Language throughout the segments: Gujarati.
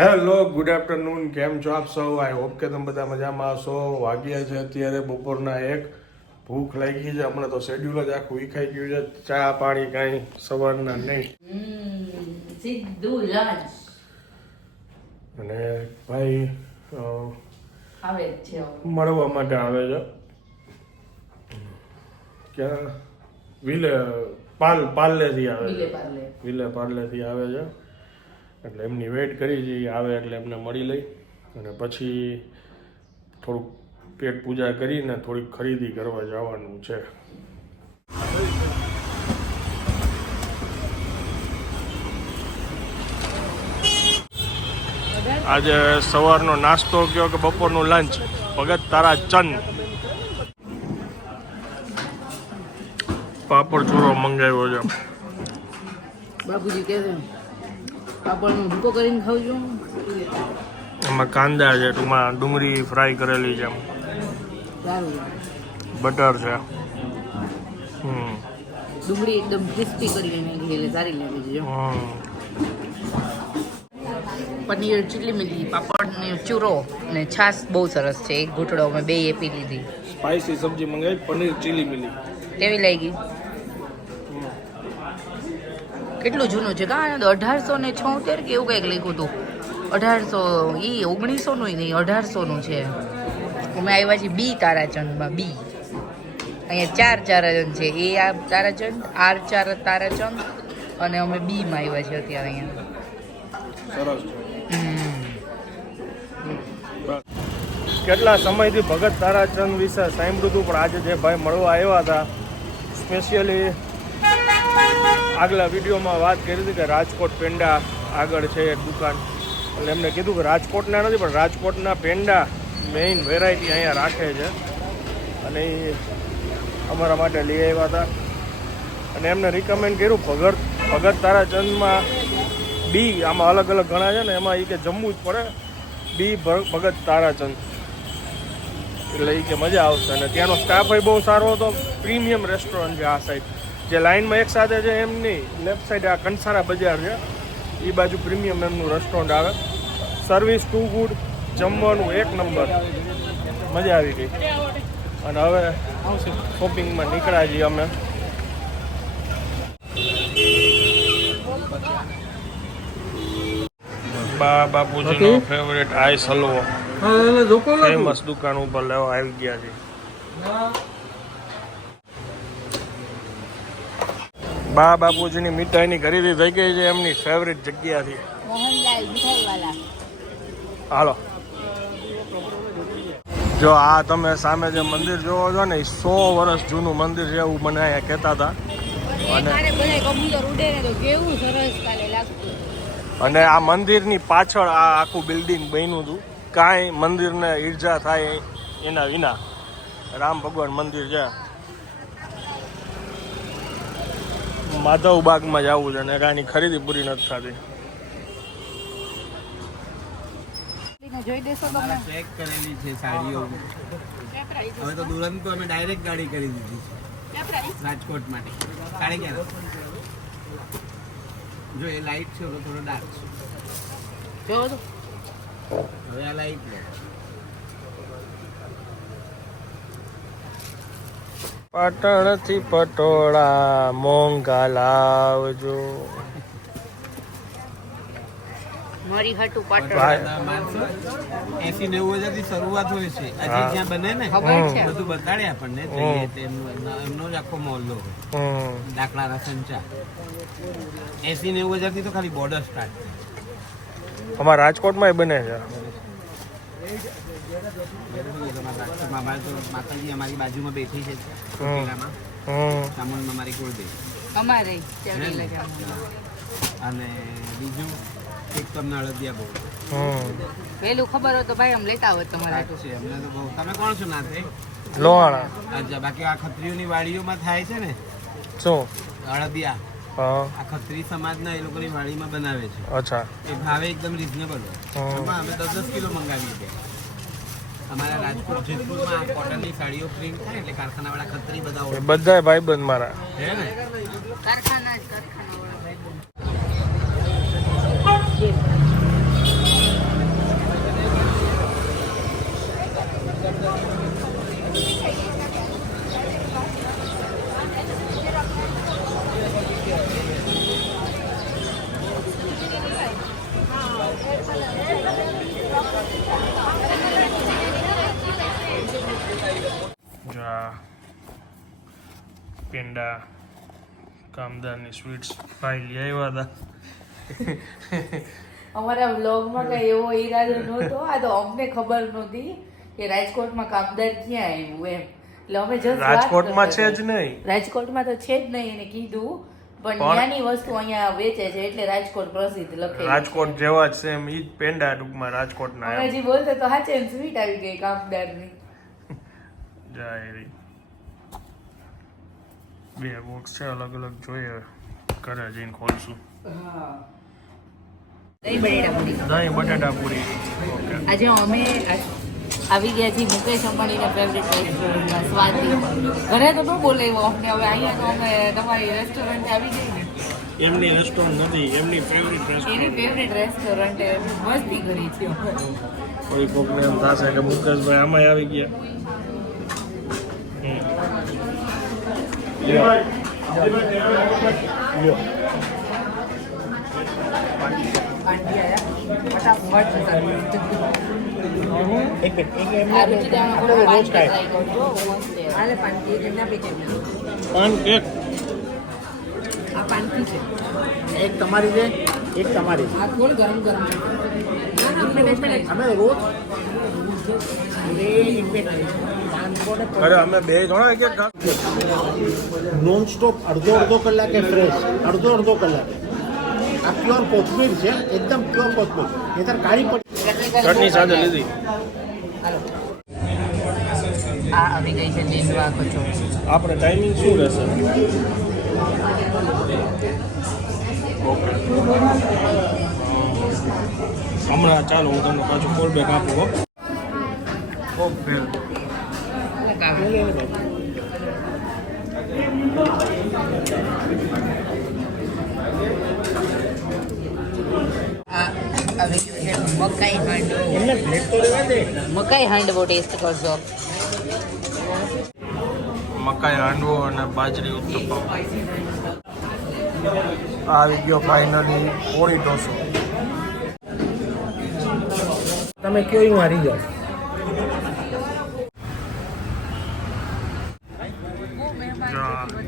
હેલો ગુડ આફ્ટરનૂન કેમ છો આપ સૌ? આઈ હોપ કે તમે બધા મજામાં હશો. વાગ્યા છે અત્યારે બપોરના એક. ભૂખ લાગી છે. હમણાં તો શેડ્યુલ જ આખું વિખાઈ ગયું છે. ચા પાણી કાંઈ સવારના નહીં. સીધું લંચ અને ભાઈ આવે છે મળવા માટે આવે છે. ક્યાં? વિલે પાલ પાર્લેથી આવે વિલે પાર્લેથી આવે છે. એટલે એમની વેઇટ કરી છે આવે એટલે એમને મળી લઈ અને પછી થોડુંક પેટ પૂજા કરીને થોડીક ખરીદી કરવા જવાનું છે. આજે સવારનો નાસ્તો કયો કે બપોરનું લંચ ભગત તારા ચંદ પાપડ ચોરો મંગાવ્યો છે. બાપુજી કે પાપડનો ભૂકો કરીને ખાઉં છું. એમાં કાંદા છે ટૂંકમાં ડુંગળી ફ્રાય કરેલી છે સારું. બટર છે. હમ. ડુંગળી એકદમ ક્રિસ્પી કરીને નાખી એટલે સારી લાગે છે. પનીર ચીલી મિલી પાપડ ને ચૂરો અને છાસ બહુ સરસ છે એક ઘૂંટડો અમે બે એ પી લીધી. સ્પાઇસી સબ્જી મંગાવી પનીર ચીલી મિલી કેવી લાગી? કેટલું જૂનું છે? કા અઢારસો ને છોતેર કે એવું કંઈક લખ્યું હતું? અઢારસો એ ઓગણીસો નું નહીં અઢારસો નું છે. અમે આવ્યા છીએ બી તારાચંદમાં બી. અહીંયા ચાર તારાચંદ છે. એ આ તારાચંદ આર ચાર તારાચંદ અને અમે બી માં આવ્યા છીએ અત્યારે અહીંયા. કેટલા સમયથી ભગત તારાચંદ વિશે સાંભળ્યું હતું પણ આજે જે ભાઈ મળવા આવ્યા હતા સ્પેશિયલી આગલા વિડીયોમાં વાત કરી હતી કે રાજકોટ પેંડા આગળ છે એક દુકાન. એટલે એમને કીધું કે રાજકોટના નથી, પણ રાજકોટના પેંડા મેઇન વેરાયટી અહીંયા રાખે છે. અને એ અમારા માટે લઈ આવ્યા હતા. અને એમને રિકમેન્ડ કર્યું, ભગત ભગત તારાચંદમાં બી, આમાં અલગ અલગ ઘણા છે ને, એમાં એ કે જમવું જ પડે. બી ભગત તારાચંદ એટલે એ કે મજા આવશે. અને ત્યાંનો સ્ટાફ બહુ સારો હતો. પ્રીમિયમ રેસ્ટોરન્ટ છે આ સાઈડ જે લાઇનમાં એક સાથે છે એમ નહીં લેફ્ટ સાઈડ આ કંસારા બજાર છે. એ બાજુ પ્રીમિયમ એમનું રેસ્ટોરન્ટ આવે. સર્વિસ ટુ ગુડ જમવાનું એક નંબર મજા આવી ગઈ. અને હવે શોપિંગમાં નીકળ્યા છીએ અમે. બા બાપુજીનો ફેવરેટ આઈસ હલવો ફેમસ દુકાન ઉપર લેવા આવી ગયા છે. બા બાપુજીની મીઠાઈની ખરીદી થઈ ગઈ છે એમની ફેવરેટ જગ્યાથી. હાલો. જો આ તમે સામે જે મંદિર જોવો છો ને એ સો વર્ષ જૂનું મંદિર છે એવું મને અહીંયા કહેતા હતા. અને આ મંદિરની પાછળ આ આખું બિલ્ડિંગ બન્યું હતું. કાંઈ મંદિરને ઈર્જા થાય એના વિના. રામ ભગવાન મંદિર છે. માધવ બાગમાં જવું છે અને કાંઈની ખરીદી પૂરી નથી થતી. જોઈ દેશો તમે. ચેક કરેલી છે સાડીઓ. હવે તો તુરંત તો અમે ડાયરેક્ટ ગાડી કરી દીધી છે. રાજકોટ માટે. સાડી ક્યાં જો એ લાઈટ છે ઓલો થોડો ડાર્ક છે. જો હવે આ લાઈટ પાટણથી પટોળા મોંઘા લાવજો. મારી હાટુ પાટણ. એસી નેવું હજારથી શરૂઆત હોય છે. જ્યાં બને ને છે. બધું બતાડે આપણને. એમનો જ આખો મોહલ્લો. દાખલા સંચા એસી નેવું હજારથી તો ખાલી બોર્ડર સ્ટાર્ટ અમારા રાજકોટમાં બને છે. માતાજી અમારી બાજુમાં બેઠી છે ચોટીલામાં મારી કુળદેવી અમારે અને બીજું એક તમને અળદિયા બહુ. પેલું ખબર હોય તો ભાઈ આમ લેતા હોય તમારે. છે અમને તો બહુ. તમે કોણ છો નાથે લોહાણા. અચ્છા બાકી આ ખત્રીઓની વાડીઓમાં થાય છે ને? શું? અળદિયા. આ ખત્રી સમાજના એ લોકોની વાડીમાં બનાવે છે. અચ્છા. એ ભાવે એકદમ રિઝનેબલ હોય. અમે દસ દસ કિલો મંગાવીએ છીએ. અમારા રાજકોટ જેતપુરમાં કોટનની સાડીઓ પ્રિન્ટ થાય એટલે કારખાનાવાળા ખત્રી બધા ઓળખે. બધાય ભાઈબંધ મારા. હે ને? કારખાના જ કારખાના વાળા ભાઈ પેંડા કામદારની સ્વીટ્સ ભાઈ લઈ આવ્યા હતા. અમારા વ્લોગમાં કઈ એવો ઈરાદો નહોતો. આ તો અમને ખબર નહોતી કે રાજકોટમાં કામદાર ક્યાં આવ્યું એમ. એટલે અમે જસ્ટ રાજકોટમાં છે જ નહીં. રાજકોટમાં તો છે જ નહીં એને કીધું. પણ ત્યાંની વસ્તુ અહીંયા વેચે છે એટલે રાજકોટ પ્રસિદ્ધ લખે રાજકોટ જેવા જ સેમ ઈ પેંડા ટૂંકમાં રાજકોટના અમે હજી બોલતો તો હાચે સ્વીટ આવી ગઈ કામદારની. જાય બે બોક્સ છે અલગ અલગ જોઈએ ઘરે જઈને ખોલશું. દહીં બટેટા પૂરી. દહીં બટાટા પૂરી. આજે અમે આવી ગયા છીએ મુકેશ અંબાણીના ફેવરેટ રેસ્ટોરન્ટમાં સ્વાદી ઘરે તો ન એવો અમને હવે અહીંયા તો અમે તમારી રેસ્ટોરન્ટ આવી ગઈ ને. એમની રેસ્ટોરન્ટ નથી એમની ફેવરિટ એની રેસ્ટોરન્ટ ફેવરેટ રેસ્ટોરન્ટ મસ્તી કરી છે. કોઈ કોકને એમ થશે કે મુકેશભાઈ આમાંય આવી ગયા હમ. લ્યો. લ્યો. આ રુચિતામાં કોઈ પાંચ try કરજો, મસ્ત છે. પાન કેક આ પાનકી છે એક તમારી છે એક તમારી ગરમ ગરમ અરે અમે બે ખા નોન સ્ટોપ અડધો અડધો કલાકે ફ્રેશ અડધો અડધો કલાકે. આ પ્યોર કોથમીર છે એકદમ પ્યોર કોથમીર. નહીતર કાળી પડી ચટણી સાથે લીધી. આ આવી ગઈ છે લીલવા કચોરી આપણે ટાઈમિંગ શું રહેશે? ઓકે. હમણાં ચાલો હું તમને પાછું કોલ બેક આપું હો. ખૂબ ભેલ આ આવી મકાઈ હાંડવો. એમને પ્લેટ તો લેવા દે મકાઈ હાંડવો ટેસ્ટ કરજો. મકાઈ હાંડવો અને બાજરી ઉત્તપમ. આવી ગયો ફાઇનલી ઓળી ઢોસો. તમે કયો હારી જાઓ?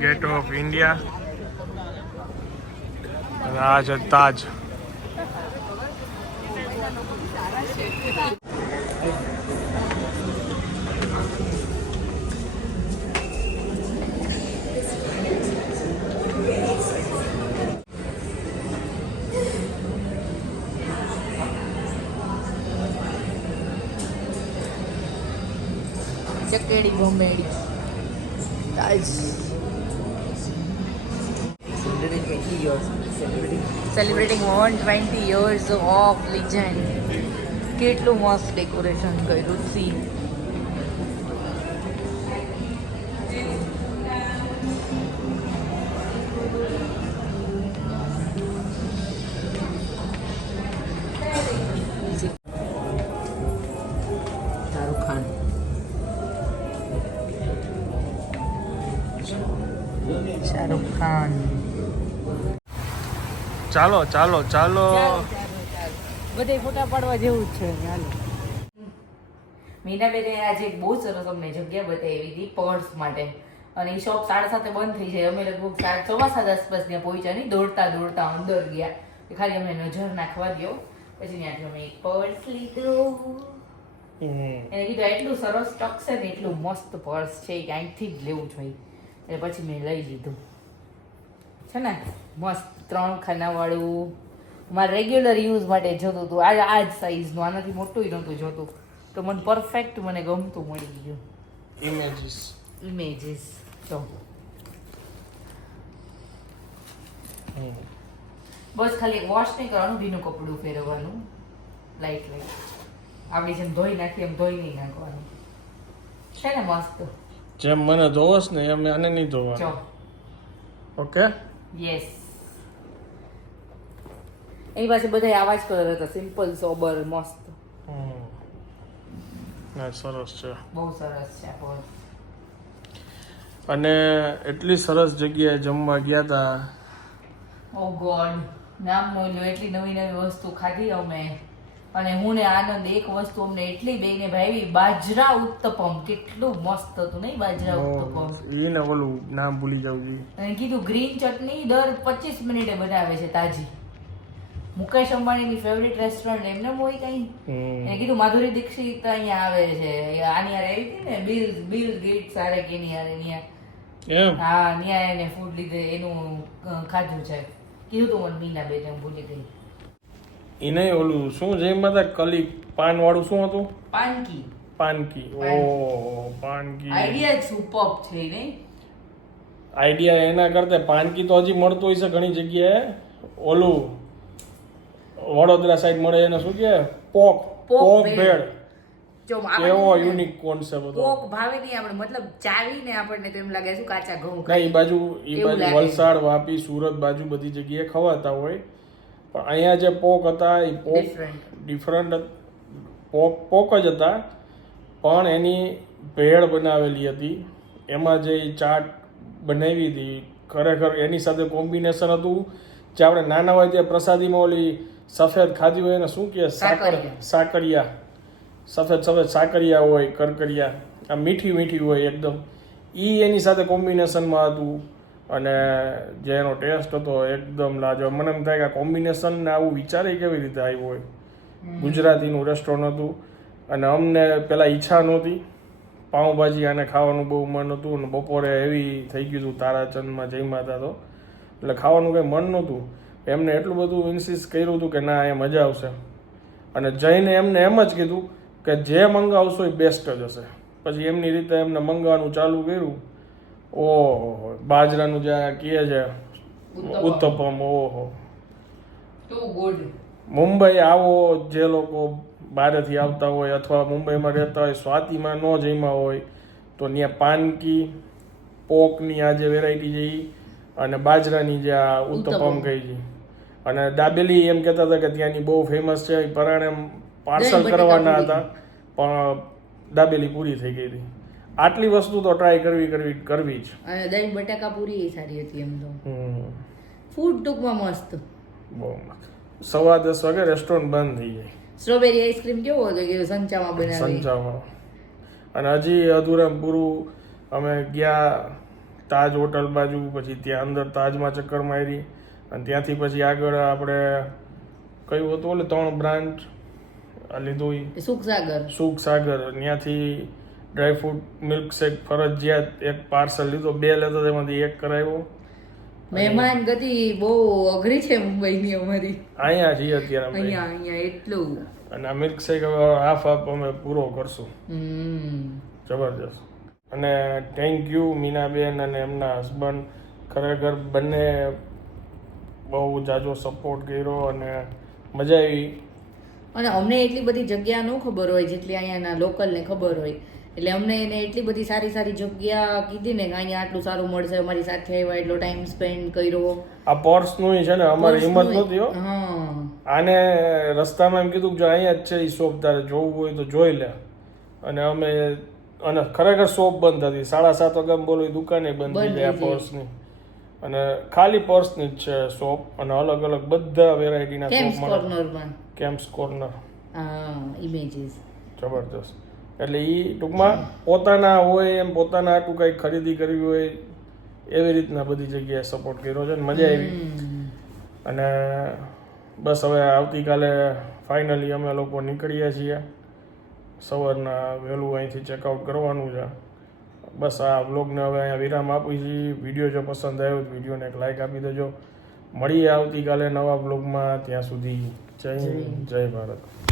Gate of India. આ તાજ. ચકેડી ભમેડી Taj celebrating one twenty years of legend કેટલું મસ્ત ડેકોરેશન કર્યું સી ચાલો ચાલો ચાલો. બધે ફોટા પાડવા જેવું જ છે મીનાબેન મીનાબેને આજે એક બહુ સરસ અમને જગ્યા બતાવી હતી પર્સ માટે. અને એ શોપ સાડા સાતે બંધ થઈ જાય. અમે લગભગ સાડા ચોમાસા આસપાસ ત્યાં પહોંચ્યા નહીં દોડતા દોડતા અંદર ગયા. એ ખાલી અમને નજર નાખવા દો પછી ત્યાંથી અમે એક પર્સ લીધું. એને કીધું એટલું સરસ ટકશે ને એટલું મસ્ત પર્સ છે એ ક્યાંયથી જ લેવું જોઈએ. એટલે પછી મેં લઈ લીધું. છે ને? મસ્ત. ત્રણ ખાનાવાળું. મારે રેગ્યુલર યુઝ માટે જોતું હતું. આ આ જ સાઈઝનું આનાથી મોટું નહોતું જોતું. તો મને પરફેક્ટ મને ગમતું મળી ગયું. ઇમેજીસ ઇમેજીસ તો બસ ખાલી વોશ નહીં કરવાનું ભીનું કપડું ફેરવવાનું લાઈટ લાઈટ આપણે જેમ ધોઈ નાખીએ એમ ધોઈ નહીં નાખવાનું. છે ને મસ્ત? જેમ મને ધોવસ ને એમ આને નહીં ધોવાનું. ઓકે યસ એની પાસે બધા આવા જ કલર હતા. સિમ્પલ સોબર મસ્ત. ના સરસ છે. બહુ સરસ છે અને એટલી સરસ જગ્યાએ જમવા ગયા હતા ઓ ગોડ. નામ નો લ્યો એટલી નવી નવી વસ્તુ ખાધી અમે. અને હું ને આનંદ એક વસ્તુ અમને એટલી બેને ભાઈ બાજરા ઉત્તપમ. કેટલું મસ્ત હતું નહીં બાજરા ઉત્તપમ? એને ઓલું નામ ભૂલી જવું છું. અને કીધું ગ્રીન ચટણી દર પચીસ મિનિટે બનાવે છે તાજી. મુકેશ અંબાણીની ફેવરિટ રેસ્ટોરન્ટ એમને હોય કઈ? એને કીધું માધુરી દીક્ષિત અહીંયા આવે છે. આની યાર આવી હતી ને બિલ બિલ ગેટ સારે કે ની યાર ન્યા. હા ન્યા એને ફૂડ લીધે એનું ખાધું છે. કીધું તું મને મીના બે હું ભૂલી ગઈ. એને ઓલું શું એમાં હતા કલી પાન વાળું શું હતું? પાનકી. પાનકી. ઓ પાનકી. આઈડિયા સુપર છે ને આઈડિયા એના કરતા પાનકી તો હજી મળતું હોય છે ઘણી જગ્યાએ. ઓલું વડોદરા સાઈડ મળે એને શું કે? પોક. પોક ભેળ. કેવો યુનિક કોન્સેપ્ટ હતો. પોક ભાવે નહીં આપણે મતલબ ચાવીને આપણને તો એમ લાગે શું કાચા ઘઉં ના બાજુ એ બાજુ વલસાડ વાપી સુરત બાજુ બધી જગ્યાએ ખવાતા હોય. પણ અહીંયા જે પોક હતા એ પોક ડિફરન્ટ પોક પોક જ હતા. પણ એની ભેળ બનાવેલી હતી. એમાં જે ચાટ બનાવી હતી ખરેખર એની સાથે કોમ્બિનેશન હતું. જે આપણે નાના હોય ત્યાં પ્રસાદીમાં ઓલી સફેદ ખાધી હોય એને શું કહે? સાકર સાકરિયા. સફેદ સફેદ સાકરિયા હોય કરકરિયા. આ મીઠી મીઠી હોય એકદમ. એ એની સાથે કોમ્બિનેશનમાં હતું. અને જે એનો ટેસ્ટ હતો એકદમ લાજવાબ મને એમ થાય કે આ કોમ્બિનેશન ને આવું વિચારે કેવી રીતે આવ્યું હોય? ગુજરાતીનું રેસ્ટોરન્ટ હતું. અને અમને પેલા ઈચ્છા નહોતી. પાઉંભાજી આને ખાવાનું બહુ મન હતું અને બપોરે એવી થઈ ગયું હતું તારાચંદમાં જઈ માતા તો એટલે ખાવાનું કંઈ મન નહોતું. એમને એટલું બધું ઇન્સિસ્ટ કર્યું હતું કે ના એ મજા આવશે. અને જઈને એમને એમ જ કીધું કે જે મંગાવશો એ બેસ્ટ જ હશે. પછી એમની રીતે એમને મંગાવવાનું ચાલુ કર્યું. ઓહો બાજરાનું જે આ કહે છે ઉત્તપમ. ઓહો. મુંબઈ આવો જે લોકો બહારેથી આવતા હોય અથવા મુંબઈમાં રહેતા હોય સ્વાતિમાં ન જમ્યા હોય તો ત્યાં પાનકી પોકની આ જે વેરાયટી છે એ અને બાજરાની જે આ ઉત્તપમ ઉત્તપમ. કહી છે અને દાબેલી એમ કહેતા હતા કે ત્યાંની બહુ ફેમસ છે પરાણે પાર્સલ કરવાના હતા પણ દાબેલી પૂરી થઈ ગઈ હતી. આટલી વસ્તુ તો ટ્રાય કરવી કરવી કરવી જ. અને દહીં બટાકા પૂરી સારી હતી એમ તો. ફૂડ ટૂંકમાં મસ્ત. બહુ સવા દસ વાગે રેસ્ટોરન્ટ બંધ થઈ જાય. સ્ટ્રોબેરી આઈસ્ક્રીમ કેવો હતો કે સંચામાં બનાવી? સંચામાં. અને હજી અધૂરામ પૂરું અમે ગયા તાજ હોટલ બાજુ પછી ત્યાં અંદર તાજમાં ચક્કર મારી. અને ત્યાંથી પછી આગળ આપણે કયું હતું ઓલે ત્રણ બ્રાન્ચ લીધું સુખસાગર. સુખ સાગર ત્યાંથી ડ્રાયફ્રૂટ મિલ્કશેક ફરજિયાત એક પાર્સલ લીધો. બે લેતો તેમાંથી એક કરાવ્યો મહેમાન ગતિ બહુ અઘરી છે મુંબઈની અમારી. અહીંયા છીએ અત્યારે અહીંયા અહીંયા એટલું. અને આ મિલ્કશેક હાફ હાફ અમે પૂરો કરશું. જબરજસ્ત. અને થેન્ક યુ મીનાબેન અને એમના હસબન્ડ ખરેખર બંને બહુ જાજો સપોર્ટ કર્યો અને મજા આવી. અને અમને એટલી બધી જગ્યા ન ખબર હોય જેટલી અહીંયાના લોકલને ખબર હોય. એટલે અમને એને એટલી બધી સારી સારી જગ્યા કીધી ને કે અહીંયા આટલું સારું મળશે અમારી સાથે આવ્યા એટલો ટાઈમ સ્પેન્ડ કર્યો. આ પર્સનું છે ને અમારી હિંમત નહોતી આને રસ્તામાં એમ કીધું કે જો અહીંયા જ છે એ શોપ તારે જોવું હોય તો જોઈ લે. અને અમે અને ખરેખર શોપ બંધ હતી. સાડા સાત વાગે બોલો દુકાને બંધ થઈ ગયા પર્સની અને ખાલી પર્સની જ છે શોપ અને અલગ અલગ બધા વેરાયટીના શોપ મળે. Camps Corner. ઇમેજીસ જબરદસ્ત એટલે એ ટૂંકમાં પોતાના હોય એમ પોતાના આટલું કંઈક ખરીદી કરવી હોય એવી રીતના બધી જગ્યાએ સપોર્ટ કર્યો છે મજા આવી. અને બસ હવે આવતીકાલે ફાઇનલી અમે લોકો નીકળીએ છીએ. સવારના વહેલું અહીંથી ચેકઆઉટ કરવાનું છે. બસ આ વ્લોગને હવે અહીંયા વિરામ આપી છીએ વીડિયો જો પસંદ આવ્યો તો વિડીયોને એક લાઈક આપી દેજો. મળીએ આવતીકાલે નવા બ્લોગમાં ત્યાં સુધી જય જય ભારત.